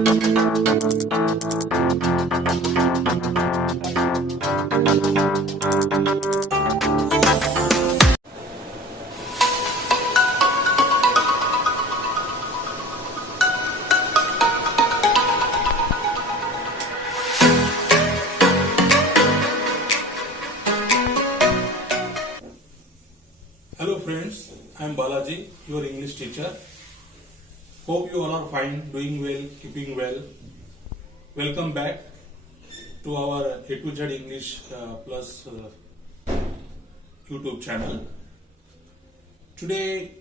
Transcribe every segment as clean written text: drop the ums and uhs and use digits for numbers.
Hello friends, I am Balaji, your English teacher. Hope you all are fine, doing well, keeping well. Welcome back to our A to Z English Plus YouTube channel. Today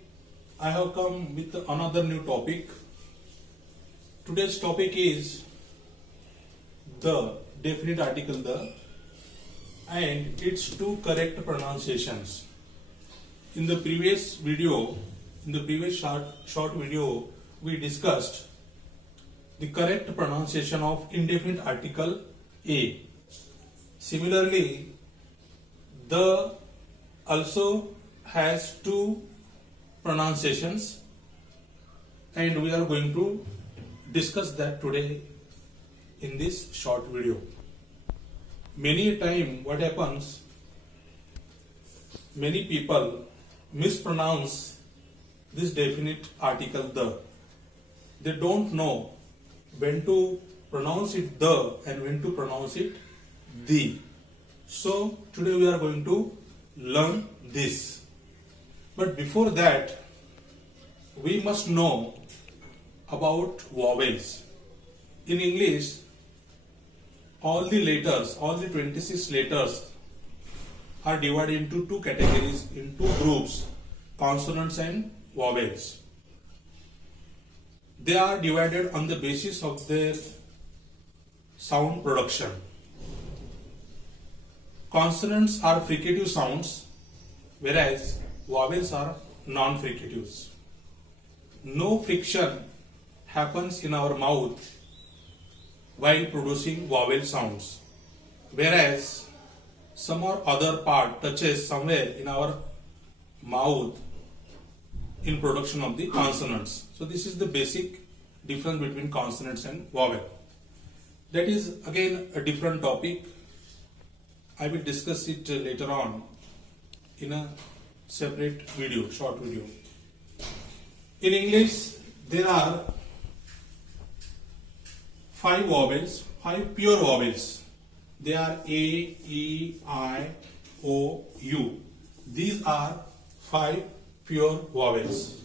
I have come with another new topic. Today's topic is the definite article the and its two correct pronunciations. In the previous short video, we discussed the correct pronunciation of indefinite article a. Similarly, the also has two pronunciations, and we are going to discuss that today in this short video. Many a time, what happens? Many people mispronounce this definite article the. They don't know when to pronounce it the and when to pronounce it the. So today we are going to learn this. But before that, we must know about vowels. In English, all the 26 letters are divided into two categories, in two groups, consonants and vowels. They are divided on the basis of their sound production. Consonants are fricative sounds, whereas vowels are non-fricatives. No friction happens in our mouth while producing vowel sounds, whereas some or other part touches somewhere in our mouth in production of the consonants. So this is the basic difference between consonants and vowel. That is again a different topic. I will discuss it later on in a separate video, short video. In English, there are 5 vowels, 5 pure vowels. They are A, E, I, O, U. These are 5 pure vowels.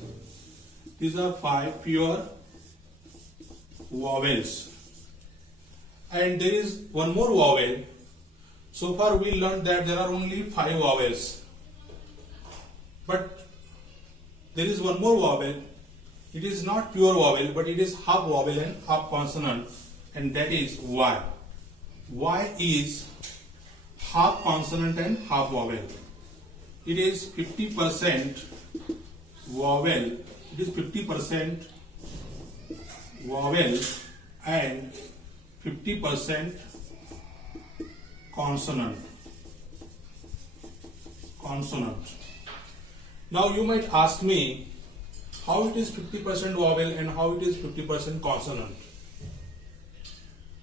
These are 5 pure vowels. And there is one more vowel. So far we learned that there are only 5 vowels. But there is one more vowel. It is not pure vowel, but it is half vowel and half consonant, and that is Y. Y is half consonant and half vowel. It is 50% vowel. It is 50% vowel and 50% consonant. Now you might ask me how it is 50% vowel and how it is 50% consonant.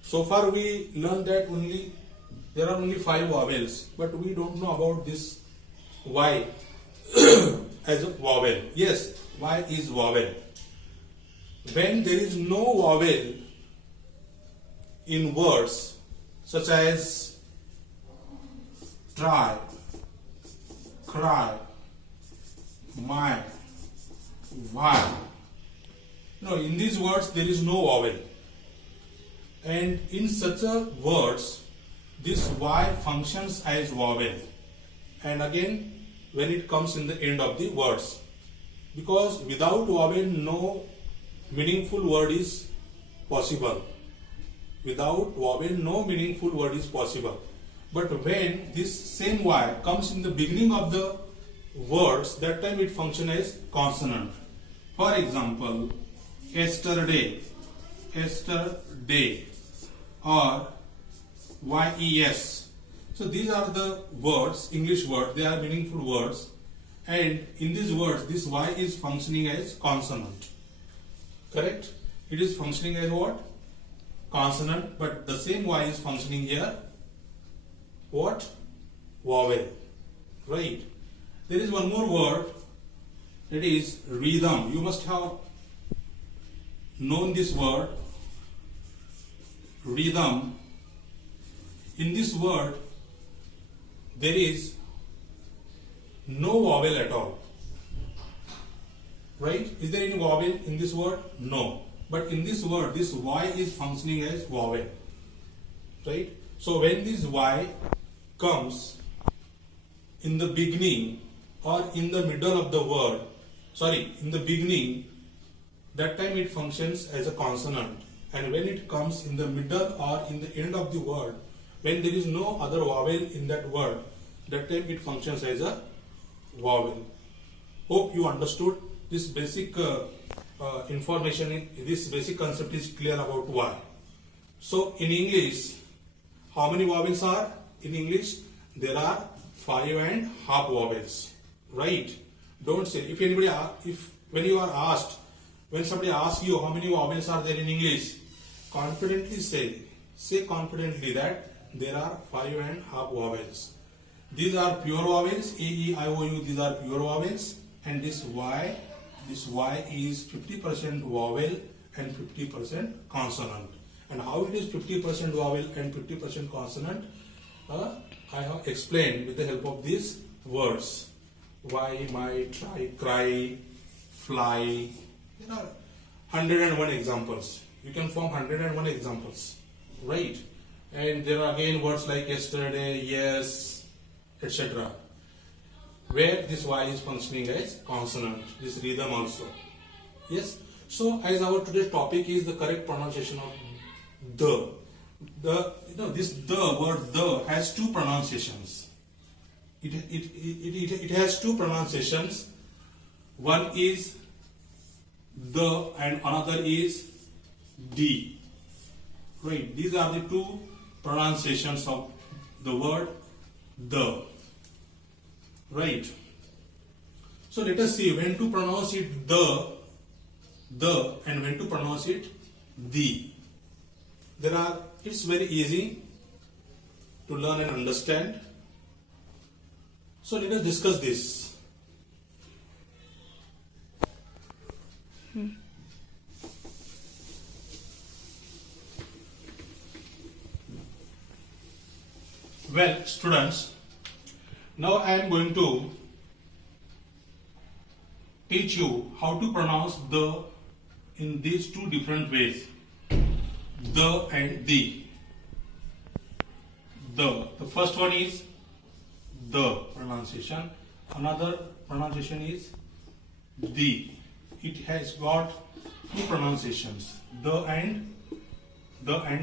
So far we learned that there are only 5 vowels, but we don't know about this Y as a vowel. Yes, Y is vowel. When there is no vowel in words such as try, cry, my, why. No, in these words there is no vowel. And in such a words, this Y functions as vowel. And again, when it comes in the end of the words. Because without vowel, no meaningful word is possible. Without vowel, no meaningful word is possible. But when this same Y comes in the beginning of the words, that time it functions as consonant. For example, yesterday, or yes. So these are the words, English words, they are meaningful words, and in these words this Y is functioning as consonant. Correct? It is functioning as what? consonant, but the same Y is functioning here. What? Vowel. Right. There is one more word, that is rhythm. You must have known this word, rhythm. In this word, there is no vowel at all. Right? Is there any vowel in this word? No. But in this word, this Y is functioning as vowel. Right? So when this Y comes in the beginning or in the middle of the word, in the beginning, that time it functions as a consonant. And when it comes in the middle or in the end of the word, when there is no other vowel in that word, that time it functions as a vowel. Hope you understood this basic information. This basic concept is clear about Y. So in English, how many vowels are? In English, there are 5.5 vowels. Right? Don't say, when somebody asks you how many vowels are there in English, confidently say confidently that there are 5.5 vowels. These are pure vowels, A, E, I, O, U, these are pure vowels, and this Y is 50% vowel and 50% consonant. And how it is 50% vowel and 50% consonant, I have explained with the help of these words. Why, my, try, cry, fly. There are 101 examples. You can form 101 examples, right? And there are again words like yesterday, yes, etc. Where this Y is functioning as consonant, this rhythm also. Yes. So as our today's topic is the correct pronunciation of this word the has two pronunciations. It has two pronunciations. One is the and another is the. Right. These are the two pronunciations of the word the. Right. So let us see when to pronounce it the and when to pronounce it the. It's very easy to learn and understand. So let us discuss this. Well, students, now I am going to teach you how to pronounce the in these two different ways, the and the. The first one is the pronunciation, another pronunciation is the. It has got two pronunciations, the and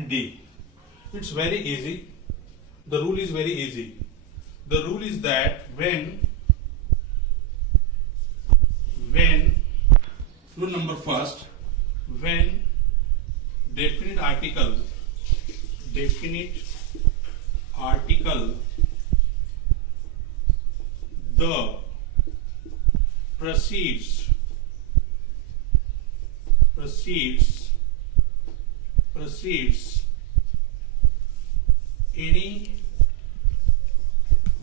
the. It's very easy. The rule is very easy. The rule is that when rule number first, when definite article the precedes any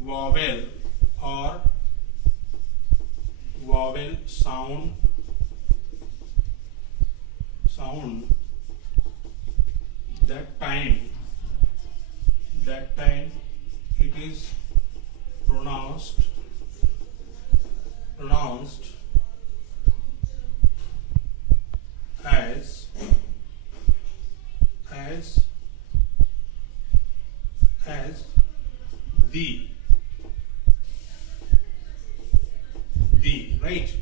vowel or vowel sound that time it is pronounced as the. Right?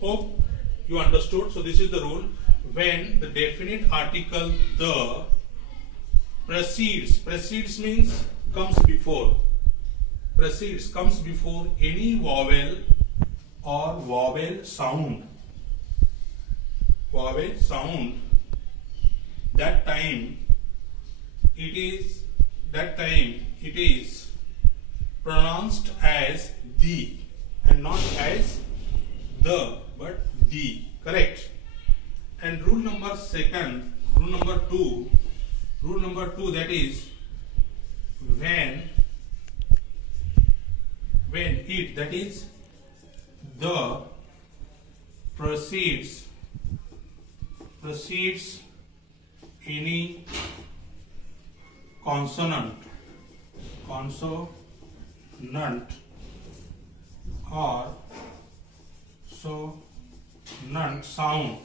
Hope you understood. So this is the rule. When the definite article the precedes means comes before any vowel or vowel sound, that time it is pronounced as the and not as the but the. Correct. And rule number two Rule number 2, that is when it, that is the precedes any consonant or sonant sound,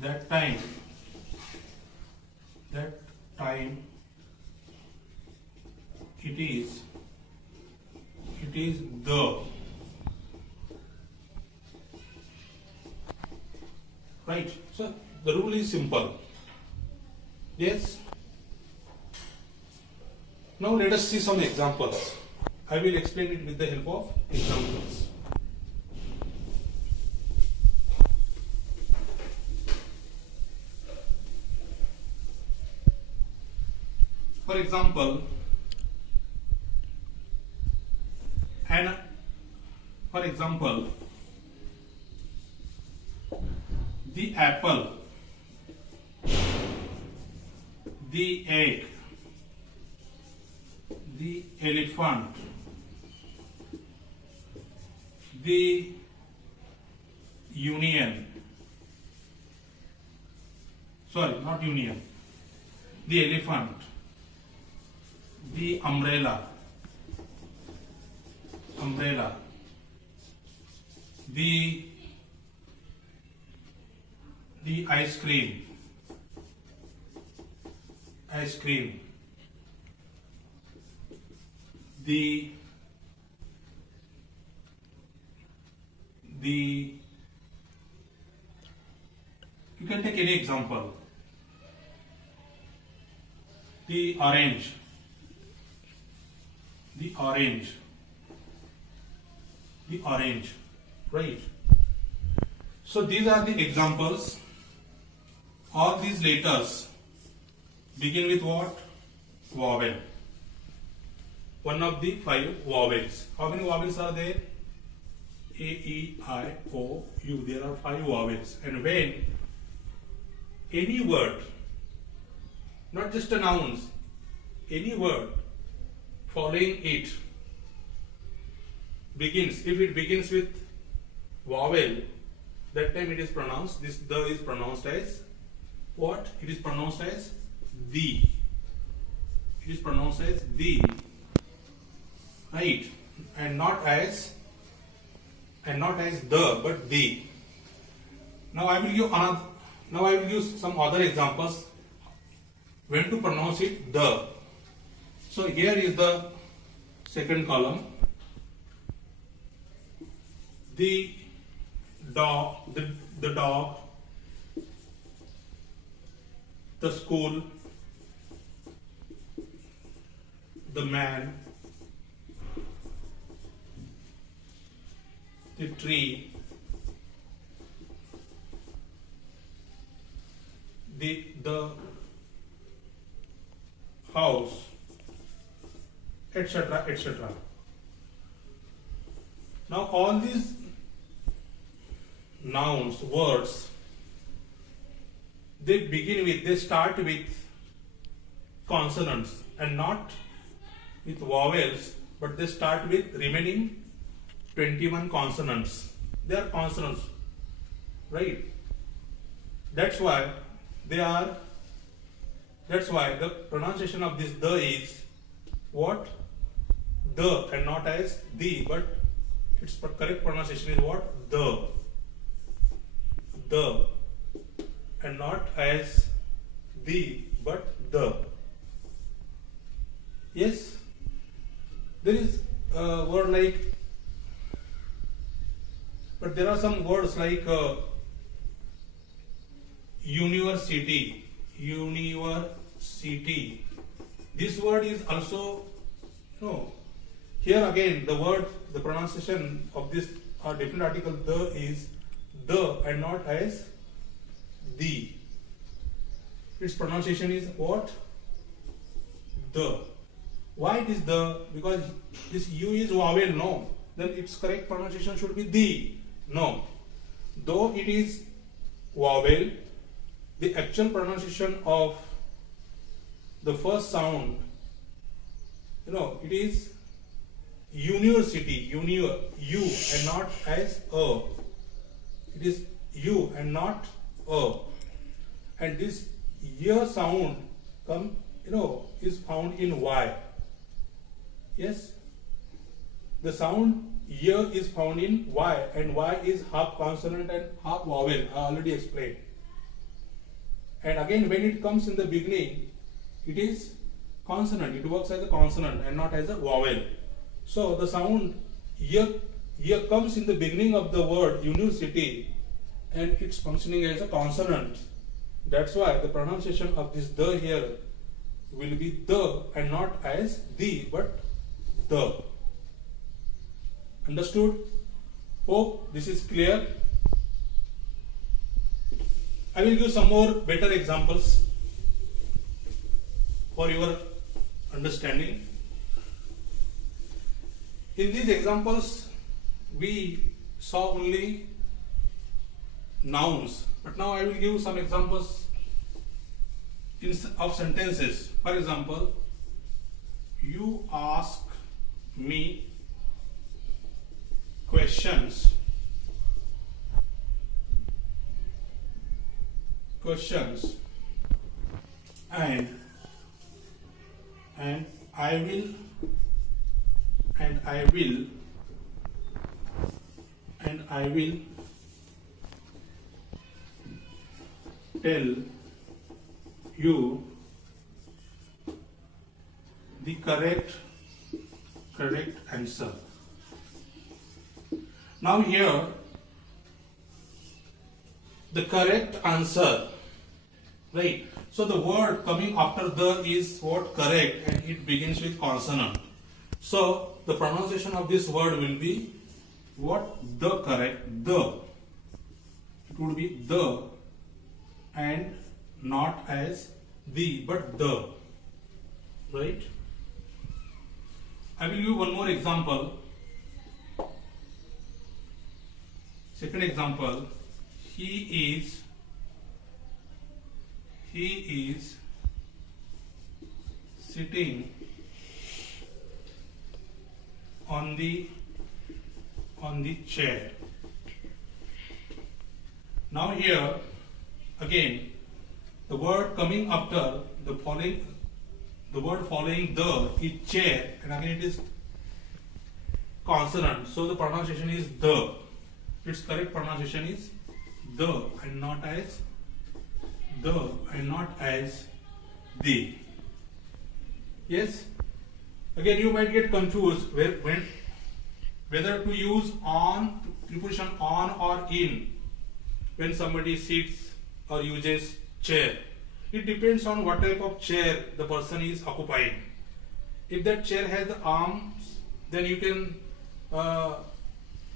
that time it is the, right? So the rule is simple. Yes. Now let us see some examples. I will explain it with the help of examples. For example, the apple, the egg, the elephant, the union, sorry, not union, the elephant, the umbrella, the ice cream, the you can take any example. The orange, right? So these are the examples. All these letters begin with what? Vowel. One of the 5 vowels. How many vowels are there? A, E, I, O, U. There are 5 vowels. And when any word, not just a nouns, any word following it begins, if it begins with vowel, that time it is pronounced, this the is pronounced as what? It is pronounced as the. It is pronounced as the, right? And not as the, but the. Now I will give some other examples when to pronounce it the. So here is the second column. The dog, the school, the man, the tree, the house, etc., etc. Now all these nouns, words, they start with consonants and not with vowels, but they start with remaining 21 consonants. They are consonants, right? That's why the pronunciation of this the is what? The, and not as the, but its correct pronunciation is what? The, and not as the, but the. Yes, there is a word like, but there are some words like university. This word is also, here again the pronunciation of this different article the is the and not as the. Its pronunciation is what? The. Why it is the? Because this U is vowel, no. Then its correct pronunciation should be the. No. Though it is vowel, the actual pronunciation of the first sound, it is university, u and not as a. It is u and not a. And this year sound is found in y. Yes, the sound year is found in y, and y is half consonant and half vowel. I already explained. And again, when it comes in the beginning, it is consonant. It works as a consonant and not as a vowel. So the sound year comes in the beginning of the word university, and it's functioning as a consonant. That's why the pronunciation of this the here will be the and not as the, but the. Understood? Hope this is clear. I will give some more better examples for your understanding. In these examples, we saw only nouns, but now I will give some examples of sentences. For example, you ask me questions, and I will tell you the correct answer. Now here, the correct answer, right? So the word coming after the is what? Correct, and it begins with consonant. So the pronunciation of this word will be what? The correct, the. It would be the and not as the, but the, right? I will give one more example. Second example, he is sitting on the chair. Now here again, the word coming after the word following the is chair, and again it is consonant. So the pronunciation is the. Its correct pronunciation is the and not as the. Yes. Again, you might get confused whether to use on, preposition on or in when somebody sits or uses chair. It depends on what type of chair the person is occupying. If that chair has the arms, then you can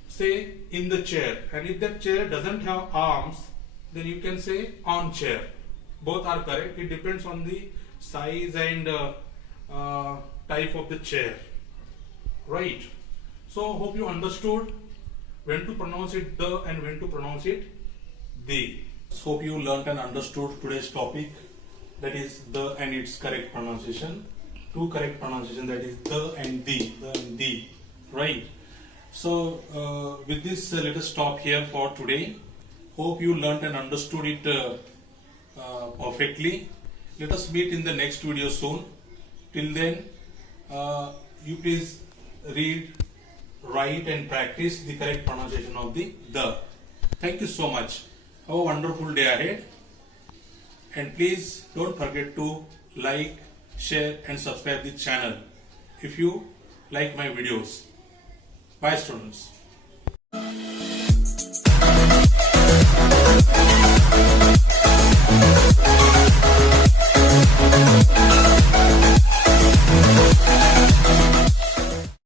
say in the chair, and if that chair doesn't have arms, then you can say on chair. Both are correct. It depends on the size and type of the chair, right? So hope you understood when to pronounce it the and when to pronounce it the. Hope you learnt and understood today's topic, that is the and its correct pronunciation. Two correct pronunciation, that is the and the, right? So with this, let us stop here for today. Hope you learnt and understood it perfectly. Let us meet in the next video soon. Till then, you please read, write and practice the correct pronunciation of the. Thank you so much. Have a wonderful day ahead. And please don't forget to like, share and subscribe the channel if you like my videos. Bye students.